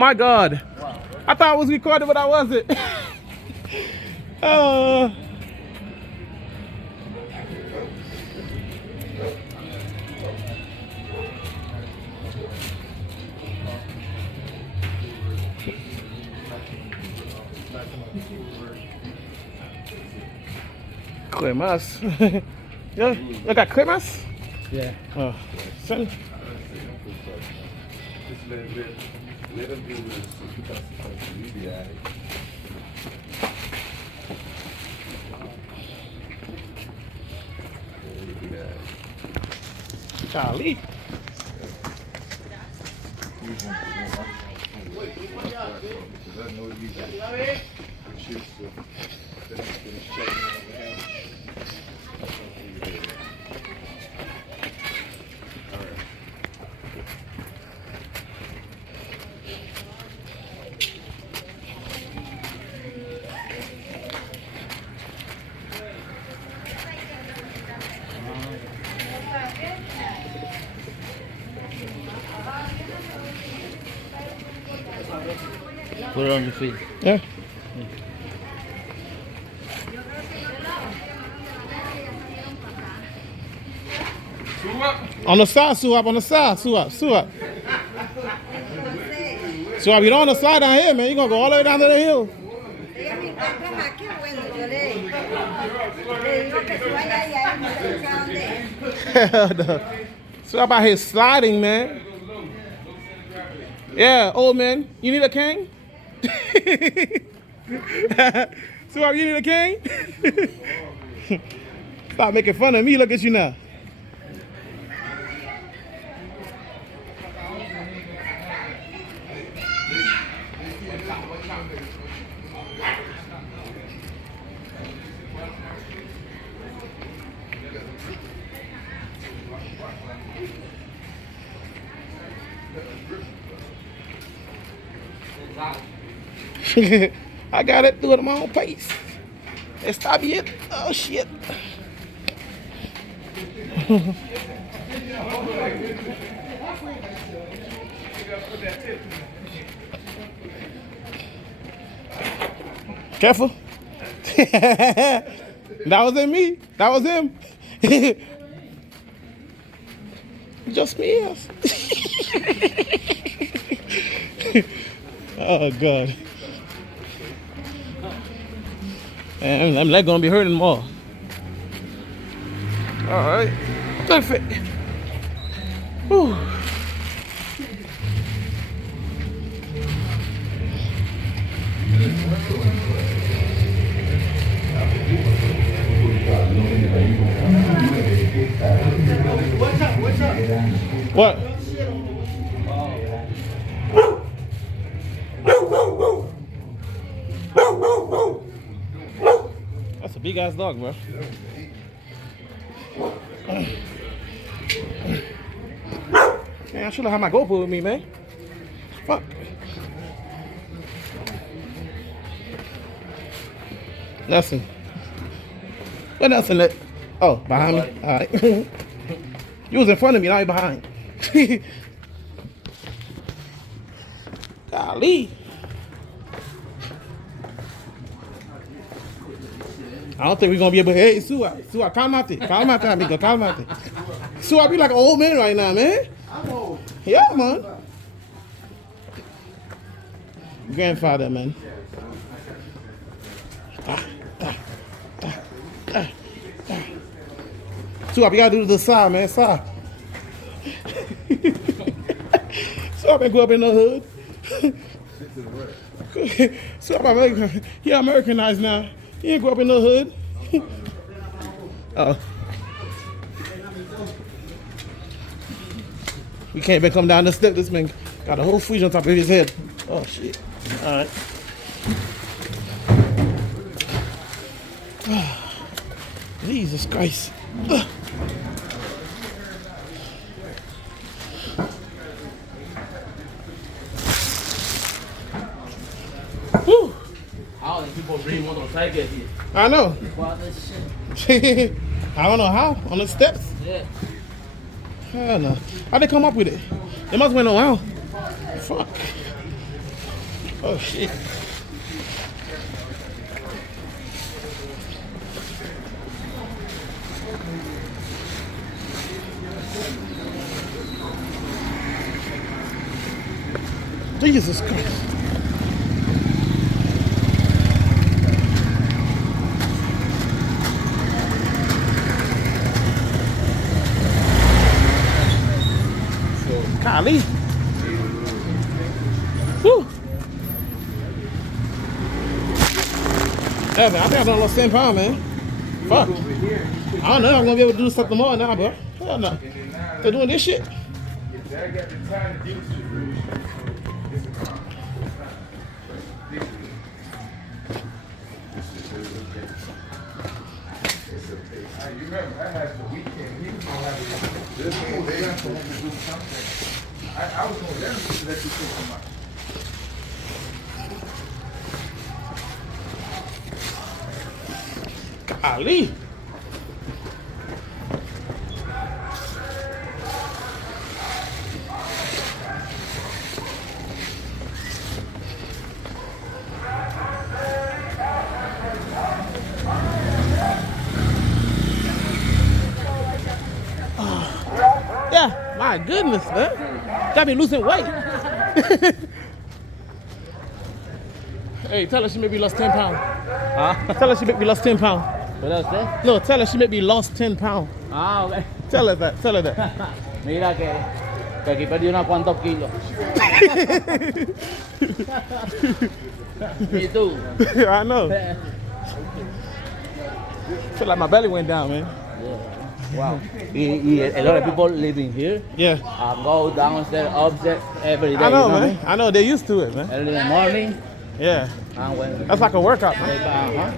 My God. I thought I was recording, but I wasn't. Cremas. Yeah, you got cremas? Yeah. Oh, son. Let them do this. Charlie. Put it on your feet. Yeah. On the side, Suap, on the side, Suap. Suap, you don't on the side down here, man. You're going to go all the way down to the hill. Hell no. Suap out here sliding, man. Yeah, old man. You need a cane? Suap, you need a cane? Stop making fun of me. Look at you now. I got it, do it at my own pace. Let's stop it. Oh shit. Careful. That wasn't me. That was him. Just me. Yes. Oh God. And I'm not gonna be hurting more. All right, perfect. Whew. What's up? What? That's a big ass dog, bro. Man, I should have had my GoPro with me, man. Fuck. Nelson. Where Nelson let? Oh, behind me? Alright. You was in front of me, now you're behind. Golly. I don't think we're gonna be able to. Hey, Suap, calmate, amigo, calmate. Suap, you like an old man right now, man. I'm old. Yeah, man. Grandfather, man. Suap, you gotta do the side, man, side. Suap, I grew up in the hood. Suap, he Americanized now. He ain't grew up in the hood. We can't even come down the step. This man got a whole fridge on top of his head. Oh shit. Alright. Jesus Christ. Whew. All these people bring motorcycle here. I know. Wow, this shit. I don't know how. On the steps? Yeah. Hell no. How'd they come up with it? They must have went around. Fuck. Oh shit. Jesus Christ. Golly. Whew. Yeah, man, I think I done lost 10 pounds, man. Fuck. I don't know if I'm gonna be able to do something more now, bro. Hell no. They're doing this shit. You remember, I had the weekend. He was gonna have this whole day to do something. I was gonna let him let you take him out. Golly. Yeah, my goodness, man. Got me losing weight. Hey, tell her she maybe lost 10 pounds. Huh? Tell her she maybe lost 10 pounds. ¿Puede usted? No, tell her she maybe lost 10 pounds. Ah, ok. Tell her that, tell her that. Mira que aquí perdí unos cuantos kilos. ¿Y tú? I know. Feel like my belly went down, man. Wow. A lot of people living here Yeah. go downstairs, upstairs every day. I know, you man. what I mean? I know, they're used to it, man. Early in the morning Yeah. and when That's like a workout, they man. back.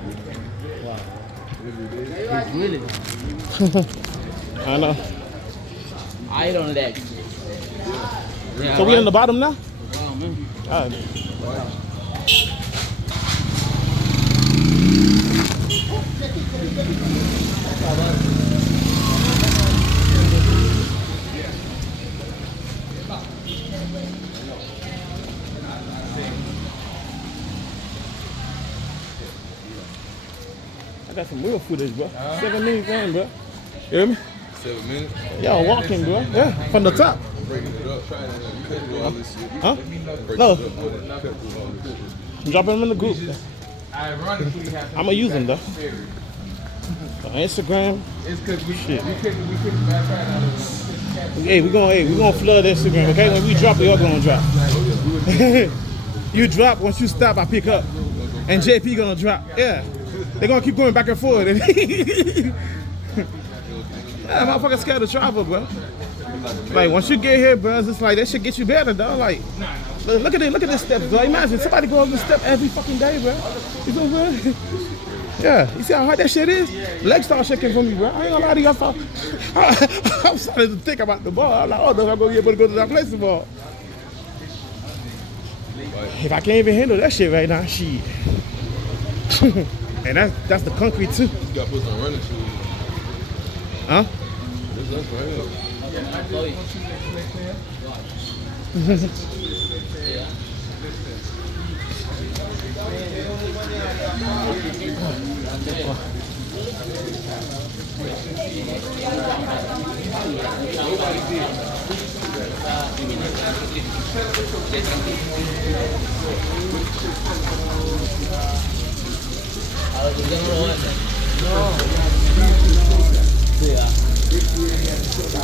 Wow. It's really I know. iron legs. Yeah, So we in the bottom now? Wow, man. Oh, I got some real footage, bro. 7 minutes in, bro. You hear me? 7 minutes. Y'all walking, bro. Yeah, from the top. Breaking it up. Trying to you couldn't do all this shit. Huh? Break No. it up. You couldn't do all this shit. I'm dropping them in the group. Ironically, I'm gonna use them, though. On Instagram. It's because we Shit. couldn't back out of Hey, we gonna flood Instagram, okay? When we drop, we all gonna drop. You drop, once you stop, I pick up. And JP gonna drop. Yeah. They're gonna keep going back and forth. Yeah, motherfucker scared to travel, bro. Like once you get here, bro, it's like that shit get you better, dog. Like look at this steps, bro. Imagine somebody go up this step every fucking day, bro. You know what I'm saying? Yeah, you see how hard that shit is? Legs start shaking for me, bro. I ain't gonna lie to you. I'm starting to think about the ball. I'm like, oh, no, I'm gonna be able to go to that place tomorrow. If I can't even handle that shit right now, shit. And that's the concrete too. You gotta put some running shoes. Huh? That's right here.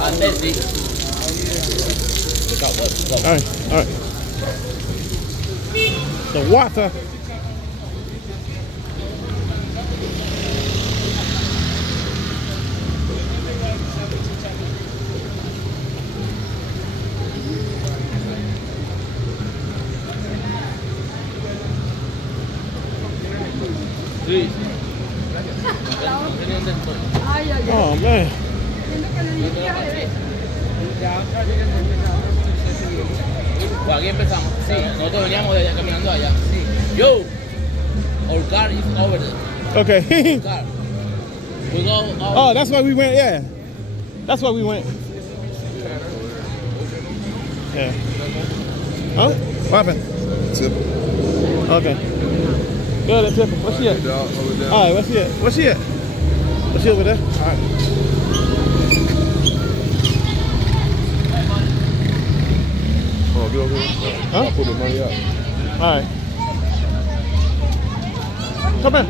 Antes sí. All right. The water. Sí. Oh man. Bueno, aquí empezamos. Sí, nosotros veníamos de allá caminando allá. Sí. Yo, our car is over there. Okay. Car. We go over. Oh, that's why we went. Yeah, that's why we went. Yeah. Huh? What happened? Tip. Okay. Go to the temple. What's she at? All right, what's she at? What's she at? What's she over there? All right. Oh, get over here. Huh? I'll put the money out. All right. Come in.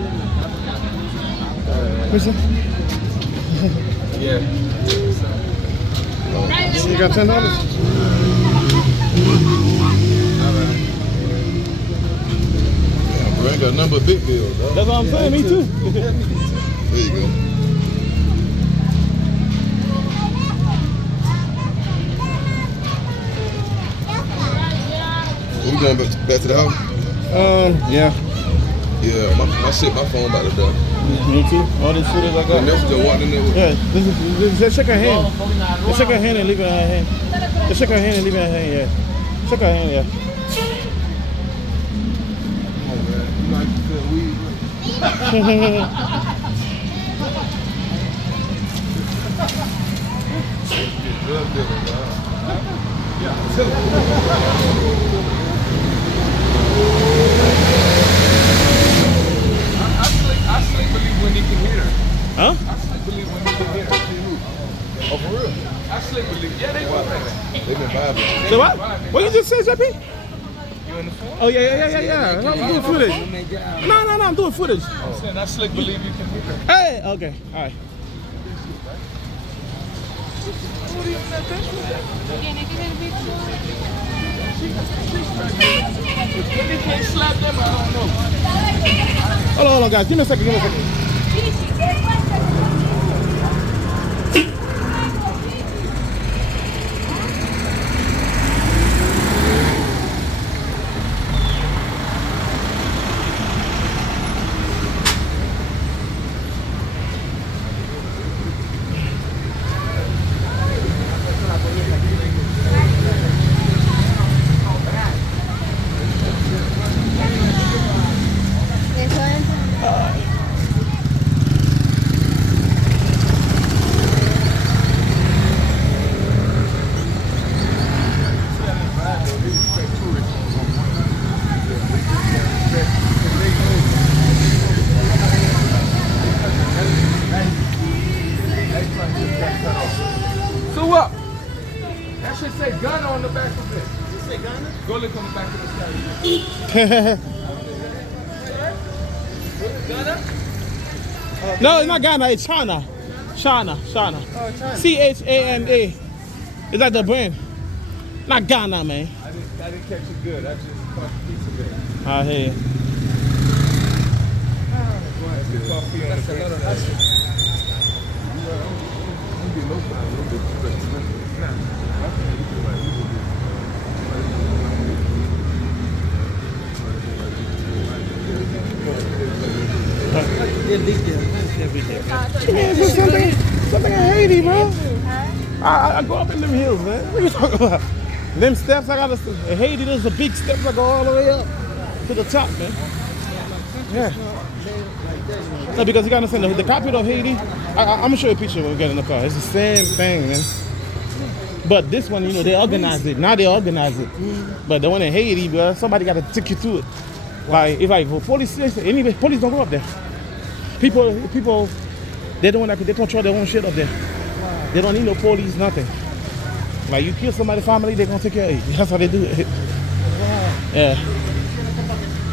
Listen. Yeah. You got $10? Yeah, bro, I got a number of big bills, dog. That's what I'm saying. Me too. There you go. We going back to the house? Yeah. Yeah, my phone about to die. Me too. All this shit is I got. Just walked in there with Yeah, just shake her hand. Just shake her hand and leave it in her hand. Just shake her hand and leave it in her hand, yeah. Shake her hand, yeah. oh, man. You like to sell weed, drug dealer, dog. Yeah, tell I sleep believe when he can hear her. Huh? I sleep believe when he can hear her. Oh, for real? I sleep believe. Yeah, they were. They've been vibing. So what? What you just said, JP? You in the phone? Oh, yeah. I'm doing footage. No, I'm doing footage. I'm saying I sleep believe you can hear her. Hey, okay, all right. When they can't slap them, I don't know. Hold on, guys. Give me a second. So what? That should say gun on the back of it. You say gun? Go look on the back of the car. No, it's not Ghana. It's China. China. Oh, China. CHANA. Is that the brand? Not Ghana, man. I didn't catch it good. I just caught a piece of it. I hear you. That's a lot of hustle. Man, it's something in Haiti, bro. I grew up in them hills, man. What are you talking about? Them steps I got to in Haiti, there's a big steps that go all the way up to the top, man. Yeah. No, because you gotta understand the capital of Haiti. I'm gonna show you a picture when we get in the car. It's the same thing, man. But this one, you know, they organize it. Now they organize it. But the one in Haiti, bro, somebody gotta take you to it. Like if like for police, police don't go up there. People, they control their own shit up there. They don't need no police, nothing. Like you kill somebody's family, they're gonna take care of you. That's how they do it. Yeah.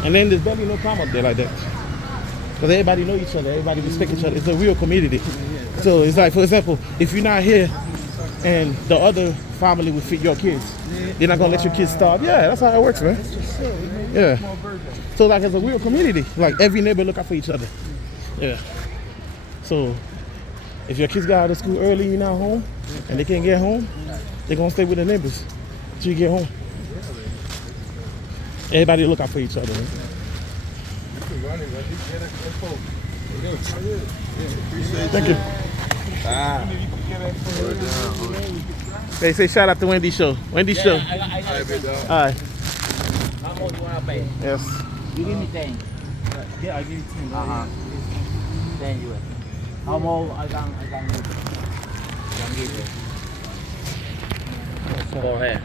And then there's barely no crime up there like that. Because everybody know each other, everybody respect each other. It's a real community. So it's like, for example, if you're not here and the other family will feed your kids, they're not gonna let your kids starve. Yeah, that's how it works, man. Yeah. So like it's a real community. Like every neighbor look out for each other. Yeah. So if your kids got out of school early, you're not home, and they can't get home, they're gonna stay with the neighbors till you get home. Everybody look out for each other, man. Thank you. They say shout out to Wendy's show. Wendy's show. I got All right. how much you wanna pay? Yes. You give me 10. Yeah, I give you 10. 10 US. How more I can give you? Go ahead.